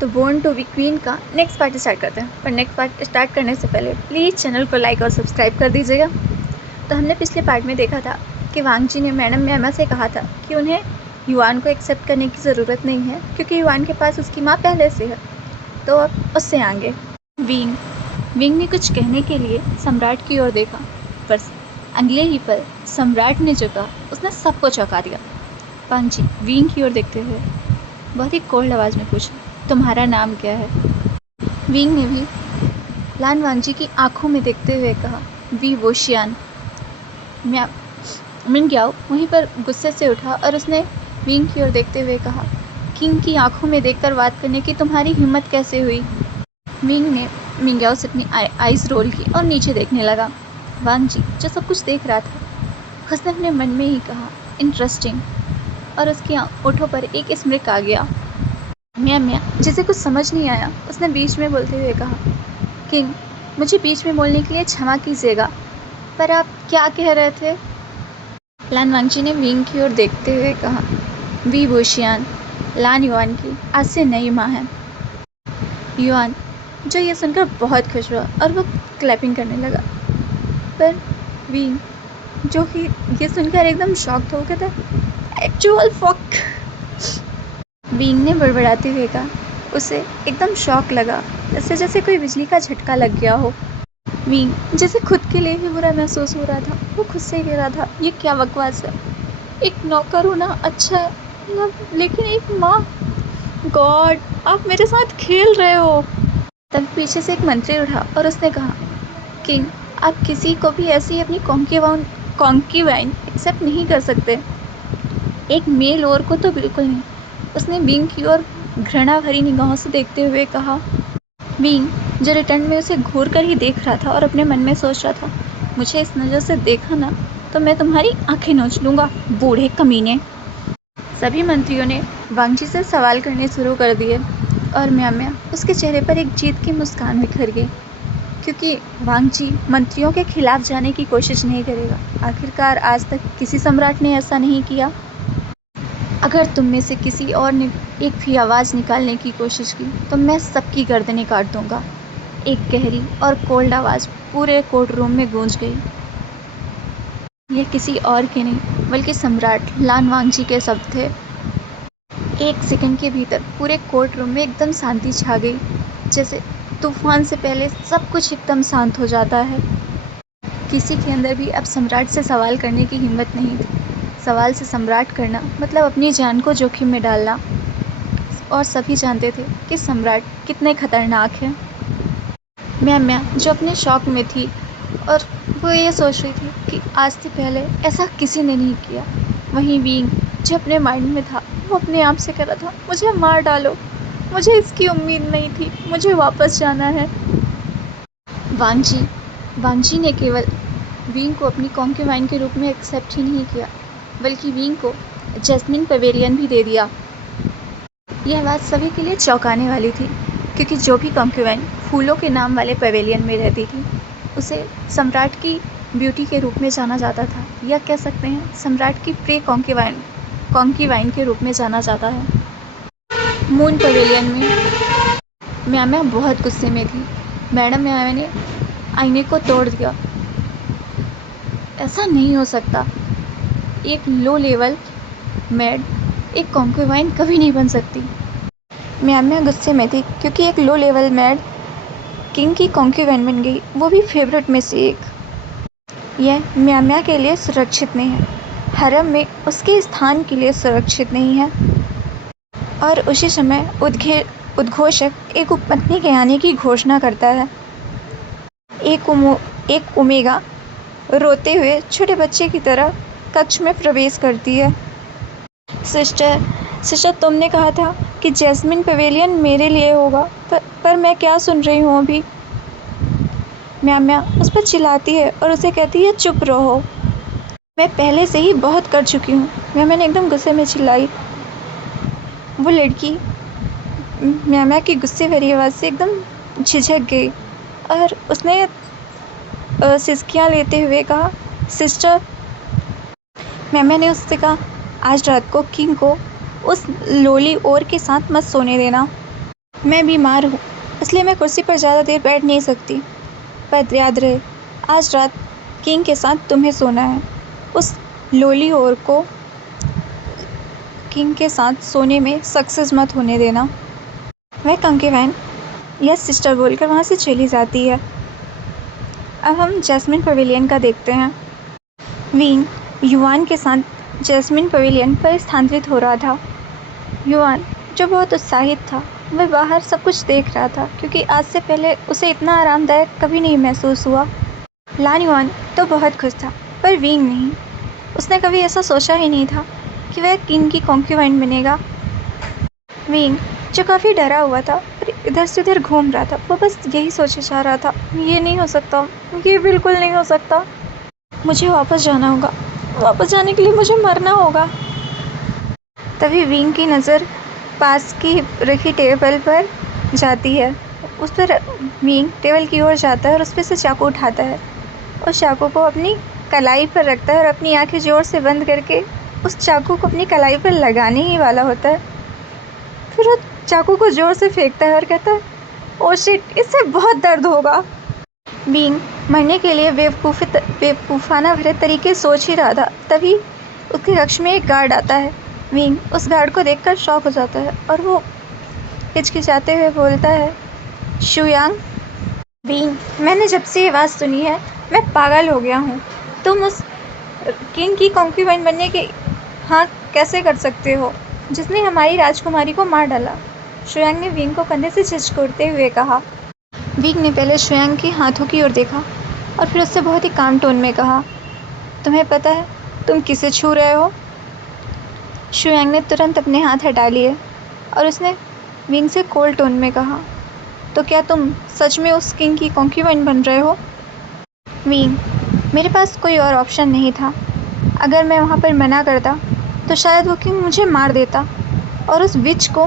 तो born to be queen का next part start करते हैं। पर नेक्स्ट पार्ट स्टार्ट करने से पहले प्लीज़ चैनल को लाइक और सब्सक्राइब कर दीजिएगा। तो हमने पिछले पार्ट में देखा था कि वांग जी ने मैडम म्यामा से कहा था कि उन्हें युआन को एक्सेप्ट करने की ज़रूरत नहीं है क्योंकि युआन के पास उसकी माँ पहले से है, तो अब उससे आगे। विंग ने कुछ कहने के लिए सम्राट की ओर देखा, पर अगले ही पल सम्राट ने जो कहा उसने सबको चौंका दिया। वांग जी विंग की ओर देखते हुए बहुत ही कोल्ड आवाज़ में पूछा, तुम्हारा नाम क्या है? विंग ने भी लान वांग जी की आंखों में देखते हुए कहा, वी वोशियान। मिन ग्याओ वहीं पर गुस्से से उठा और उसने विंग की ओर देखते हुए कहा, किंग की आंखों में देखकर बात करने की तुम्हारी हिम्मत कैसे हुई? विंग ने मिन ग्याओ से अपनी आइज़ रोल की और नीचे देखने लगा। वांग जी जो सब कुछ देख रहा था, उसने अपने मन में ही कहा, इंटरेस्टिंग, और उसकी ओठों पर एक स्मिक आ गया। म्या जिसे कुछ समझ नहीं आया, उसने बीच में बोलते हुए कहा, किंग मुझे बीच में बोलने के लिए क्षमा कीजिएगा, पर आप क्या कह रहे थे? लान वांगजी ने विंग की ओर देखते हुए कहा, वी वोशियान लान युआन की आज से नई माँ है। युआन जो ये सुनकर बहुत खुश हुआ और वो क्लैपिंग करने लगा, पर विंग जो कि ये सुनकर एकदम शॉक्ड हो गया था, एक्चुअल फक। विंग ने बड़बड़ाते हुए कहा, उसे एकदम शॉक लगा, जैसे कोई बिजली का झटका लग गया हो। विंग जैसे खुद के लिए ही बुरा महसूस हो रहा था, वो खुद से कह रहा था, ये क्या बकवास है, एक नौकर होना अच्छा है, लेकिन एक माँ, गॉड आप मेरे साथ खेल रहे हो। तब पीछे से एक मंत्री उठा और उसने कहा, किंग आप किसी को भी ऐसी अपनी कॉन्कीवाइन एक्सेप्ट नहीं कर सकते, एक मेल और को तो बिल्कुल नहीं। उसने विंग की ओर घृणा भरी निगाहों से देखते हुए कहा। विंग जो रिटर्न में उसे घूर कर ही देख रहा था और अपने मन में सोच रहा था, मुझे इस नज़र से देखा ना तो मैं तुम्हारी आंखें नोच लूँगा, बूढ़े कमीने। सभी मंत्रियों ने वांग जी से सवाल करने शुरू कर दिए और म्या उसके चेहरे पर एक जीत की मुस्कान बिखर गई, क्योंकि वांग जी मंत्रियों के खिलाफ जाने की कोशिश नहीं करेगा। आखिरकार आज तक किसी सम्राट ने ऐसा नहीं किया। अगर तुम में से किसी और ने एक भी आवाज़ निकालने की कोशिश की तो मैं सबकी गर्दनें काट दूंगा। एक गहरी और कोल्ड आवाज़ पूरे कोर्ट रूम में गूंज गई। यह किसी और के नहीं बल्कि सम्राट लान वांग जी के शब्द थे। एक सेकंड के भीतर पूरे कोर्ट रूम में एकदम शांति छा गई, जैसे तूफान से पहले सब कुछ एकदम शांत हो जाता है। किसी के अंदर भी अब सम्राट से सवाल करने की हिम्मत नहीं थी। सवाल से सम्राट करना मतलब अपनी जान को जोखिम में डालना, और सभी जानते थे कि सम्राट कितने खतरनाक हैं। म्या जो अपने शौक में थी और वो ये सोच रही थी कि आज से पहले ऐसा किसी ने नहीं किया। वहीं विंग जो अपने माइंड में था, वो अपने आप से कह रहा था, मुझे मार डालो, मुझे इसकी उम्मीद नहीं थी, मुझे वापस जाना है। वांग जी ने केवल विंग को अपनी कॉन्क्यूवाइन के रूप में एक्सेप्ट ही नहीं किया, बल्कि विंग को जैस्मिन पवेलियन भी दे दिया। यह बात सभी के लिए चौंकाने वाली थी, क्योंकि जो भी कॉन्क्यूवाइन फूलों के नाम वाले पवेलियन में रहती थी, उसे सम्राट की ब्यूटी के रूप में जाना जाता था, या कह सकते हैं सम्राट की प्रे कॉन्क्यूवाइन के रूप में जाना जाता है। मून पवेलियन में म्या बहुत गुस्से में थी। मैडम म्या ने आईने को तोड़ दिया। ऐसा नहीं हो सकता, एक लो लेवल मेड एक कॉन्क्यूवाइन कभी नहीं बन सकती। म्या गुस्से में थी क्योंकि एक लो लेवल मेड किंग की कॉन्क्यूवाइन बन गई, वो भी फेवरेट में से एक। यह म्या के लिए सुरक्षित नहीं है, हरम में उसके स्थान के लिए सुरक्षित नहीं है। और उसी समय उद्घोषक एक उपपत्नी के आने की घोषणा करता है। एक ओमेगा रोते हुए छोटे बच्चे की तरह कक्ष में प्रवेश करती है। सिस्टर तुमने कहा था कि जैस्मिन पवेलियन मेरे लिए होगा, पर मैं क्या सुन रही हूँ अभी? म्या उस पर चिल्लाती है और उसे कहती है, चुप रहो, मैं पहले से ही बहुत कर चुकी हूँ। मैंने एकदम गुस्से में चिल्लाई। वो लड़की म्या की गुस्से भरी आवाज़ से एकदम झिझक गई और उसने सिसकियाँ लेते हुए कहा, सिस्टर। म्या ने उससे कहा, आज रात को किंग को उस लोली और के साथ मत सोने देना। मैं बीमार हूँ, इसलिए मैं कुर्सी पर ज़्यादा देर बैठ नहीं सकती। पर याद रहे, आज रात किंग के साथ तुम्हें सोना है। उस लोली और को किंग के साथ सोने में सक्सेस मत होने देना। वह कंकेवैन यस सिस्टर बोलकर वहाँ से चली जाती है। अब हम जैस्मिन पवेलियन का देखते हैं। विंग युआन के साथ जैस्मिन पवेलियन पर स्थानांतरित हो रहा था। युआन, जो बहुत उत्साहित था, वह बाहर सब कुछ देख रहा था क्योंकि आज से पहले उसे इतना आरामदायक कभी नहीं महसूस हुआ। लान युआन तो बहुत खुश था, पर विंग नहीं। उसने कभी ऐसा सोचा ही नहीं था कि वह किंग की कॉन्क्यूवाइन बनेगा। विंग, जो काफ़ी डरा हुआ था और इधर से उधर घूम रहा था, वो बस यही सोचे जा रहा था, ये नहीं हो सकता, ये बिल्कुल नहीं हो सकता। मुझे वापस जाना होगा, वापस जाने के लिए मुझे मरना होगा। तभी विंग की नज़र पास की रखी टेबल पर जाती है। उस पर विंग टेबल की ओर जाता है और उस पर से चाकू उठाता है। उस चाकू को अपनी कलाई पर रखता है और अपनी आंखें जोर से बंद करके उस चाकू को अपनी कलाई पर लगाने ही वाला होता है। फिर वो चाकू को जोर से फेंकता है और कहता है, ओह शिट, इससे बहुत दर्द होगा। विंग मरने के लिए बेवकूफ़ाना भरे तरीके सोच ही रहा था। तभी उसके कक्ष में एक गार्ड आता है। विंग उस गार्ड को देखकर शॉक हो जाता है और वो हिचकिचाते हुए बोलता है, शुयांग। विंग, मैंने जब से ये आवाज़ सुनी है मैं पागल हो गया हूँ। तुम उस किंग की कॉन्क्यूवाइन बनने के हाँ कैसे कर सकते हो, जिसने हमारी राजकुमारी को मार डाला। शुयांग ने विंग को कंधे से झिझकोड़ते हुए कहा। विंग ने पहले शुयांग के हाथों की ओर देखा और फिर उससे बहुत ही काम टोन में कहा, तुम्हें पता है तुम किसे छू रहे हो? शुयांग ने तुरंत अपने हाथ हटा लिए और उसने विंग से कोल्ड टोन में कहा, तो क्या तुम सच में उस किंग की कॉन्क्यूवाइन बन रहे हो? विंग, मेरे पास कोई और ऑप्शन नहीं था। अगर मैं वहाँ पर मना करता तो शायद वो किंग मुझे मार देता और उस विच को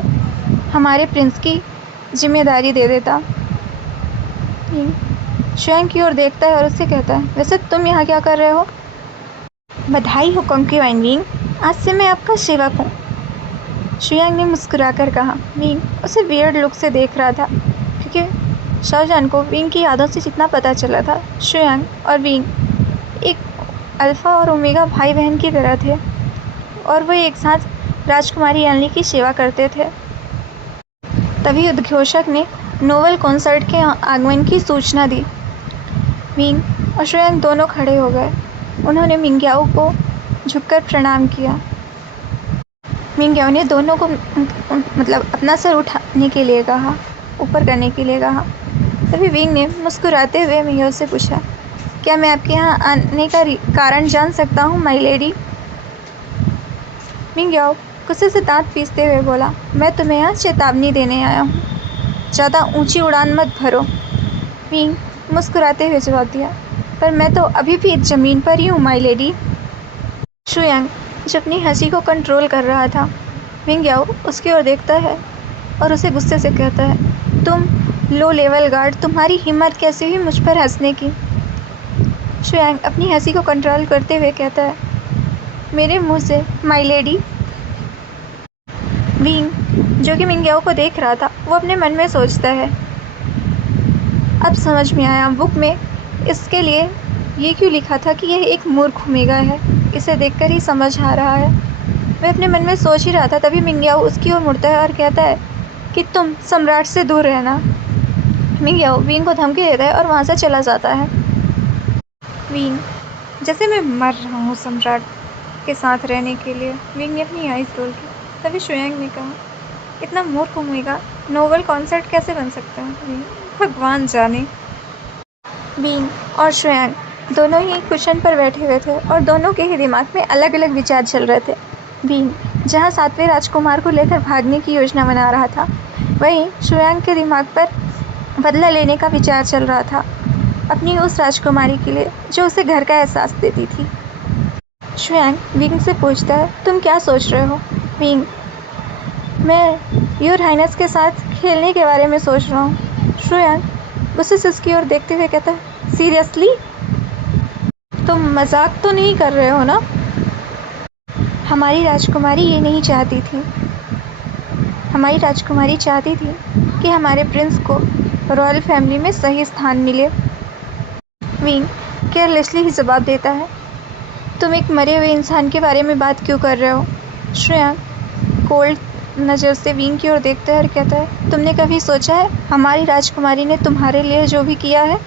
हमारे प्रिंस की जिम्मेदारी दे देता। शुयांग की ओर देखता है और उससे कहता है, वैसे तुम यहाँ क्या कर रहे हो? बधाई हो कॉन्क्यूवाइन विंग, आज से मैं आपका सेवक हूँ। शुयांग ने मुस्कुराकर कहा। विंग उसे वियर्ड लुक से देख रहा था क्योंकि शाहजहान को विंग की यादों से जितना पता चला था, शुयांग और विंग एक अल्फ़ा और ओमेगा भाई बहन की तरह थे और वो एक साथ राजकुमारी यानी की सेवा करते थे। तभी उद्घोषक ने नोवेल कॉन्सर्ट के आगमन की सूचना दी। विंग और शुयांग दोनों खड़े हो गए। उन्होंने मिंग्याओ को झुककर प्रणाम किया। मिंग्याओ ने दोनों को अपना सर उठाने के लिए कहा, ऊपर करने के लिए कहा। तभी विंग ने मुस्कुराते हुए मिंग्याओ से पूछा, क्या मैं आपके यहाँ आने का कारण जान सकता हूँ माई लेडी? मिंग्याओ गुस्से से दांत पीसते हुए बोला, मैं तुम्हें यहाँ चेतावनी देने आया हूँ, ज़्यादा ऊंची उड़ान मत भरो। विंग मुस्कुराते हुए जवाब दिया, पर मैं तो अभी भी ज़मीन पर ही हूँ माई लेडी। शुयांग जो अपनी हंसी को कंट्रोल कर रहा था, मिंग्याओ उसकी ओर देखता है और उसे गुस्से से कहता है, तुम लो लेवल गार्ड, तुम्हारी हिम्मत कैसे हुई मुझ पर हंसने की? शुयांग अपनी हंसी को कंट्रोल करते हुए कहता है, मेरे मुंह से माई लेडी। विंग जो कि मिंग्याओ को देख रहा था, वो अपने मन में सोचता है, अब समझ में आया बुक में इसके लिए ये क्यों लिखा था कि यह एक मूर्ख ओमेगा है। इसे देखकर ही समझ आ रहा है। मैं अपने मन में सोच ही रहा था, तभी मिंग्याओ उसकी ओर मुड़ता है और कहता है कि तुम सम्राट से दूर रहना। मिंग्याओ विंग को धमकी देता है और वहाँ से चला जाता है। विंग, जैसे मैं मर रहा हूँ सम्राट के साथ रहने के लिए। विंग ने अपनी आइज़ रोल की। तभी शुयांग ने कहा, इतना मूर्ख ओमेगा नोवेल कॉन्सर्ट कैसे बन सकता है? विंग, भगवान जाने। विंग और शुयांग दोनों ही कुशन पर बैठे हुए थे और दोनों के ही दिमाग में अलग अलग विचार चल रहे थे। विंग जहाँ 7वें राजकुमार को लेकर भागने की योजना बना रहा था, वहीं शुयांग के दिमाग पर बदला लेने का विचार चल रहा था अपनी उस राजकुमारी के लिए जो उसे घर का एहसास देती थी। शुयांग विंग से पूछता है, तुम क्या सोच रहे हो? विंग, मैं योर हाइनेस के साथ खेलने के बारे में सोच रहा हूँ। शुयांग गुस्से से उसकी ओर देखते हुए कहता है, सीरियसली? तुम मजाक तो नहीं कर रहे हो ना? हमारी राजकुमारी ये नहीं चाहती थी। हमारी राजकुमारी चाहती थी कि हमारे प्रिंस को रॉयल फैमिली में सही स्थान मिले। विंग केयरलेसली ही जवाब देता है, तुम एक मरे हुए इंसान के बारे में बात क्यों कर रहे हो? श्रेयांक कोल्ड नज़र से विंग की ओर देखता है और कहता है, तुमने कभी सोचा है हमारी राजकुमारी ने तुम्हारे लिए जो भी किया है?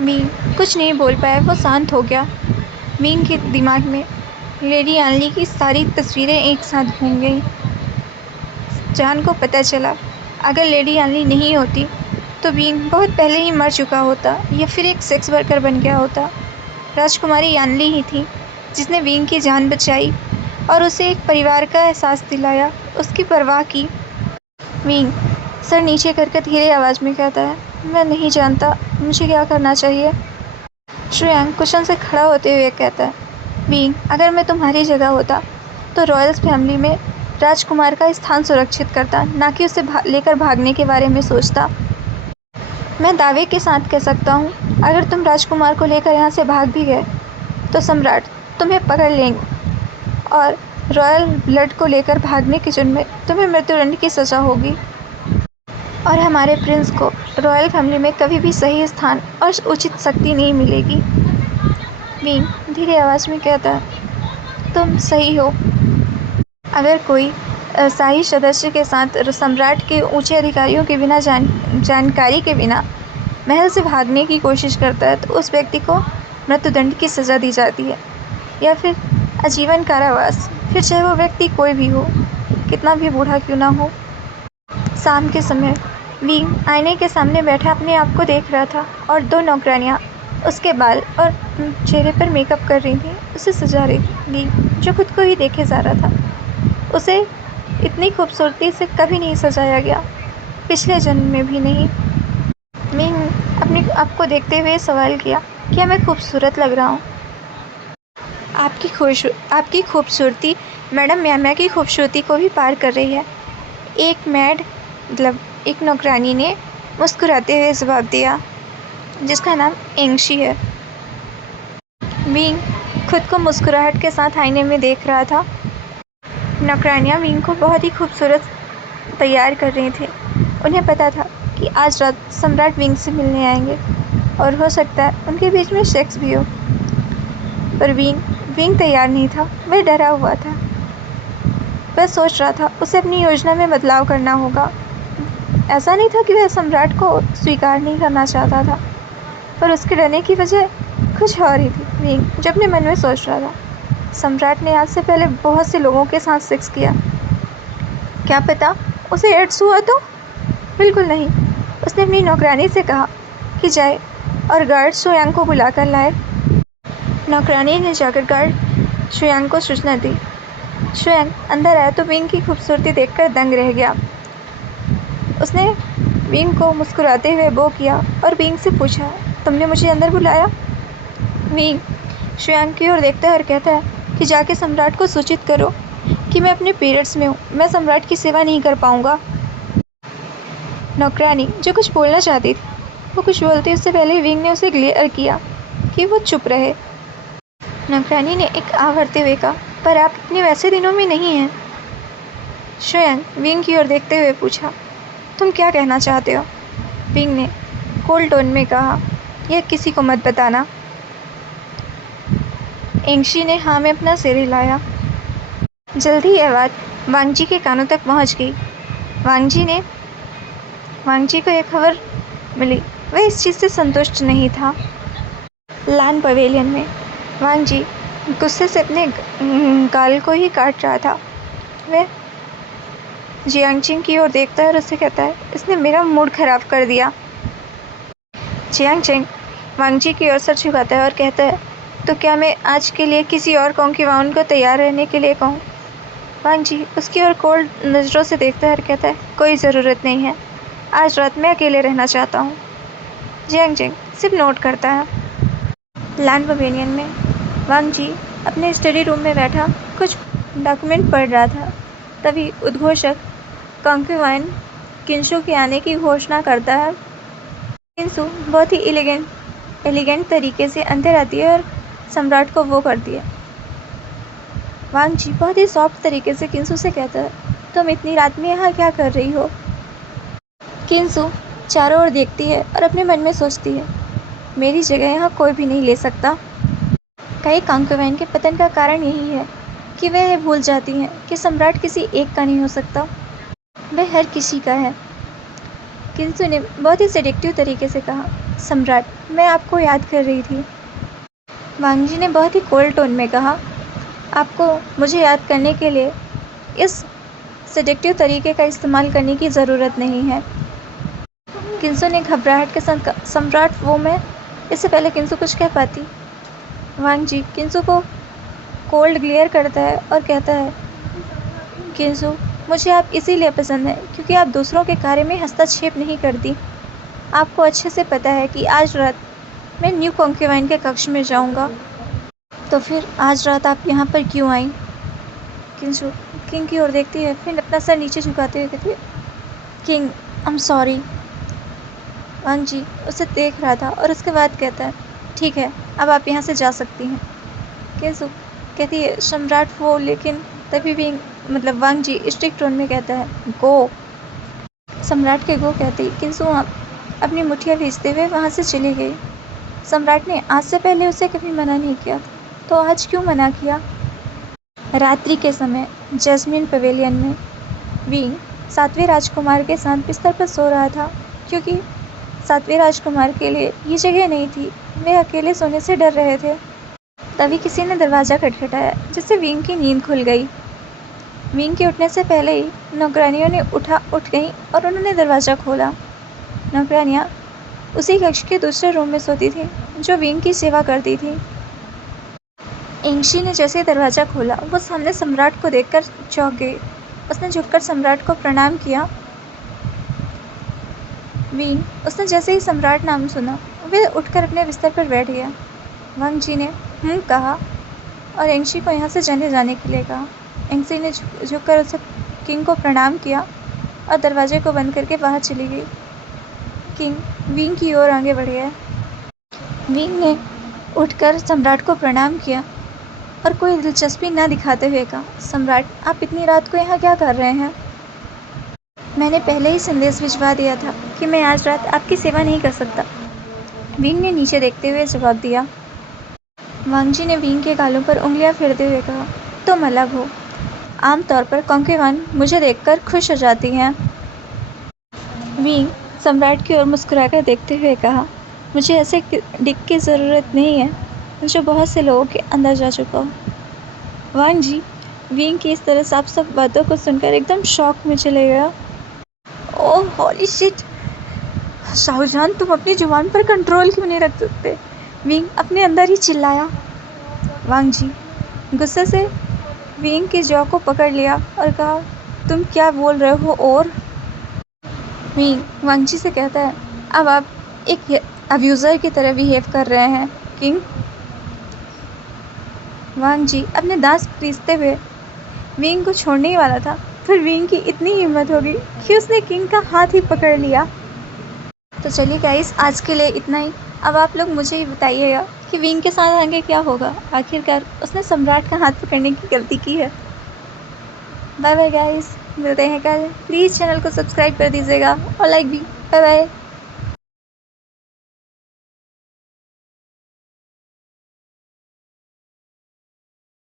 विंग कुछ नहीं बोल पाया, वो शांत हो गया। विंग के दिमाग में लेडी एनली की सारी तस्वीरें एक साथ घूम गई। जान को पता चला अगर लेडी एनली नहीं होती तो विंग बहुत पहले ही मर चुका होता या फिर एक सेक्स वर्कर बन गया होता। राजकुमारी एनली ही थी जिसने विंग की जान बचाई और उसे एक परिवार का एहसास दिलाया, उसकी परवाह की। विंग सर नीचे करके धीरे आवाज़ में कहता है, मैं नहीं जानता मुझे क्या करना चाहिए। श्रेयांक कुशन से खड़ा होते हुए कहता है, विंग अगर मैं तुम्हारी जगह होता तो रॉयल्स फैमिली में राजकुमार का स्थान सुरक्षित करता, ना कि उसे लेकर भागने के बारे में सोचता। मैं दावे के साथ कह सकता हूँ अगर तुम राजकुमार को लेकर यहाँ से भाग भी गए तो सम्राट तुम्हें पकड़ लेंगे और रॉयल ब्लड को लेकर भागने के जुर्म में तुम्हें मृत्युदंड की सज़ा होगी और हमारे प्रिंस को रॉयल फैमिली में कभी भी सही स्थान और उचित शक्ति नहीं मिलेगी। विंग धीरे आवाज़ में कहता है, तुम सही हो। अगर कोई शाही सदस्य के साथ सम्राट के ऊंचे अधिकारियों के बिना जानकारी के बिना महल से भागने की कोशिश करता है तो उस व्यक्ति को मृत्युदंड की सज़ा दी जाती है या फिर आजीवन कारावास, फिर चाहे वो व्यक्ति कोई भी हो, कितना भी बूढ़ा क्यों ना हो। शाम के समय विंग आईने के सामने बैठा अपने आप को देख रहा था और दो नौकरानियाँ उसके बाल और चेहरे पर मेकअप कर रही थी, उसे सजा रही थी जो खुद को ही देखे जा रहा था। उसे इतनी खूबसूरती से कभी नहीं सजाया गया, पिछले जन्म में भी नहीं। विंग अपने आप को देखते हुए सवाल किया, क्या मैं खूबसूरत लग रहा हूँ? आपकी खूबसूरती मैडम म्यामा की खूबसूरती को भी पार कर रही है, एक नौकरानी ने मुस्कुराते हुए जवाब दिया, जिसका नाम एंगशी है। विंग खुद को मुस्कुराहट के साथ आईने में देख रहा था। नौकरानियाँ विंग को बहुत ही खूबसूरत तैयार कर रही थी। उन्हें पता था कि आज रात सम्राट विंग से मिलने आएंगे और हो सकता है उनके बीच में सेक्स भी हो, पर विंग तैयार नहीं था। वह डरा हुआ था। वह सोच रहा था उसे अपनी योजना में बदलाव करना होगा। ऐसा नहीं था कि वह सम्राट को स्वीकार नहीं करना चाहता था, पर उसके डरने की वजह कुछ और ही थी। विंग जो अपने मन में सोच रहा था, सम्राट ने आज से पहले बहुत से लोगों के साथ सेक्स किया, क्या पता उसे एड्स हुआ तो? बिल्कुल नहीं। उसने अपनी नौकरानी से कहा कि जाए और गार्ड श्रेयांक को बुलाकर लाए। नौकरानी ने जाकर गार्ड श्रेयांक को सूचना दी। श्रेयांक अंदर आया तो विंग की खूबसूरती देखकर दंग रह गया। उसने विंग को मुस्कुराते हुए बो किया और विंग से पूछा, तुमने मुझे अंदर बुलाया? विंग श्रेयांक की ओर देखता है और कहता है कि जाके सम्राट को सूचित करो कि मैं अपने पीरियड्स में हूँ, मैं सम्राट की सेवा नहीं कर पाऊँगा। नौकरानी जो कुछ बोलना चाहती थी वो कुछ बोलते उससे पहले विंग ने उसे क्लियर किया कि वो चुप रहे। नौकरानी ने एक आह भरते हुए कहा, पर आप अपने वैसे दिनों में नहीं हैं। श्रेयांक विंग की ओर देखते हुए पूछा, तुम क्या कहना चाहते हो? विंग ने कोल्ड टोन में कहा, यह किसी को मत बताना। एंगशी ने हाँ में अपना सिर हिलाया। जल्दी यह बात वांग जी के कानों तक पहुंच गई। वांग जी को यह खबर मिली। वह इस चीज़ से संतुष्ट नहीं था। लान पवेलियन में वांग जी गुस्से से अपने गाल को ही काट रहा था। वह जियांगचिंग की ओर देखता है और उससे कहता है, इसने मेरा मूड खराब कर दिया। जियांगचिंग वांग जी की ओर सर झुकाता है और कहता है, तो क्या मैं आज के लिए किसी और कॉन्क्यूवाइन को तैयार रहने के लिए कहूँ? वांग जी उसकी ओर कोल्ड नज़रों से देखता है और कहता है, कोई ज़रूरत नहीं है, आज रात मैं अकेले रहना चाहता हूँ। जियांगचिंग सिर्फ नोट करता है। लान पवेलियन में वांग जी अपने स्टडी रूम में बैठा कुछ डॉक्यूमेंट पढ़ रहा था। तभी उद्घोषक कॉन्क्यूवाइन किंशु के आने की घोषणा करता है। किंशु बहुत ही एलिगेंट तरीके से अंदर आती है और सम्राट को वो करती है। वांग जी बहुत ही सॉफ्ट तरीके से किंशु से कहता है, तुम इतनी रात में यहाँ क्या कर रही हो? किंसु चारों ओर देखती है और अपने मन में सोचती है, मेरी जगह यहाँ कोई भी नहीं ले सकता। कई कॉन्क्यूवाइन के पतन का कारण यही है कि वह भूल जाती हैं कि सम्राट किसी एक का नहीं हो सकता, वह हर किसी का है। किंसु ने बहुत ही सेडेक्टिव तरीके से कहा, सम्राट, मैं आपको याद कर रही थी। वांगजी ने बहुत ही कोल्ड टोन में कहा, आपको मुझे याद करने के लिए इस सेडेक्टिव तरीके का इस्तेमाल करने की ज़रूरत नहीं है। किंसु ने घबराहट के साथ, सम्राट वो मैं। इससे पहले किंसु कुछ कह पाती, वांगजी किंसु को कोल्ड ग्लेयर करता है और कहता है, किंसु, मुझे आप इसीलिए पसंद है क्योंकि आप दूसरों के कार्य में हस्तक्षेप नहीं करती। आपको अच्छे से पता है कि आज रात मैं न्यू कॉन्क्यूवाइन के कक्ष में जाऊंगा, तो फिर आज रात आप यहाँ पर क्यों आई? किंसु किंग की ओर देखती है, फिर अपना सर नीचे झुकाते हुए कहती है, किंग, आई एम सॉरी। वांगजी उसे देख रहा था और उसके बाद कहता है, ठीक है, अब आप यहाँ से जा सकती हैं। किंसु कहती है, सम्राट वो, लेकिन तभी भी मतलब वांगजी स्ट्रिक्ट टोन में कहता है, गो। सम्राट के गो कहते ही किंसु अपनी मुठियाँ भेजते हुए वहाँ से चली गई। सम्राट ने आज से पहले उसे कभी मना नहीं किया था, तो आज क्यों मना किया? रात्रि के समय जैस्मिन पवेलियन में विंग 7वें राजकुमार के साथ बिस्तर पर सो रहा था, क्योंकि 7वें राजकुमार के लिए ये जगह नहीं थी। वे अकेले सोने से डर रहे थे। तभी किसी ने दरवाज़ा खटखटाया, जिससे विंग की नींद खुल गई। विंग के उठने से पहले ही नौकरानियों ने उठ गईं और उन्होंने दरवाज़ा खोला। नौकरानियाँ उसी कक्ष के दूसरे रूम में सोती थीं, जो विंग की सेवा करती थी। एंगशी ने जैसे ही दरवाज़ा खोला, वो सामने सम्राट को देखकर चौंक गई। उसने झुककर सम्राट को प्रणाम किया। विंग उसने जैसे ही सम्राट नाम सुना, वह उठकर अपने बिस्तर पर बैठ गया। वांगजी ने कहा और एंगशी को यहाँ से जाने के लिए कहा। एंगशी ने झुककर उसे किंग को प्रणाम किया और दरवाजे को बंद करके बाहर चली गई। किंग विंग की ओर आगे बढ़ गया। विंग ने उठकर सम्राट को प्रणाम किया और कोई दिलचस्पी न दिखाते हुए कहा, सम्राट, आप इतनी रात को यहाँ क्या कर रहे हैं? मैंने पहले ही संदेश भिजवा दिया था कि मैं आज रात आपकी सेवा नहीं कर सकता। विंग ने नीचे देखते हुए जवाब दिया। वांगजी ने विंग के गालों पर उंगलियां फेरते हुए कहा, तुम अलग हो। आमतौर पर कॉन्क्यूवाइन मुझे देखकर खुश हो जाती हैं। विंग सम्राट की ओर मुस्कुराकर देखते हुए कहा, मुझे ऐसे डिक की ज़रूरत नहीं है जो बहुत से लोगों के अंदर जा चुका हो। वांगजी विंग की इस तरह साफ बातों को सुनकर एकदम शॉक में चले गया। ओह हॉली शिट, शाहजहान, तुम अपनी जुबान पर कंट्रोल क्यों नहीं रख सकते? विंग अपने अंदर ही चिल्लाया। वांगजी गुस्से से विंग की जॉ को पकड़ लिया और कहा, तुम क्या बोल रहे हो? और विंग वांगजी से कहता है, अब आप एक अब्यूज़र की तरह बिहेव कर रहे हैं किंग। वांगजी अपने दांत पीसते हुए विंग को छोड़ने ही वाला था, फिर विंग की इतनी हिम्मत होगी कि उसने किंग का हाथ ही पकड़ लिया। तो चलिए गाइस, आज के लिए इतना ही। अब आप लोग मुझे ही बताइएगा कि विंग के साथ आगे क्या होगा। आखिरकार उसने सम्राट का हाथ पकड़ने की गलती की है। बाय बाय गाइस, मिलते हैं कल। प्लीज़ चैनल को सब्सक्राइब कर दीजिएगा और लाइक भी। Bye bye.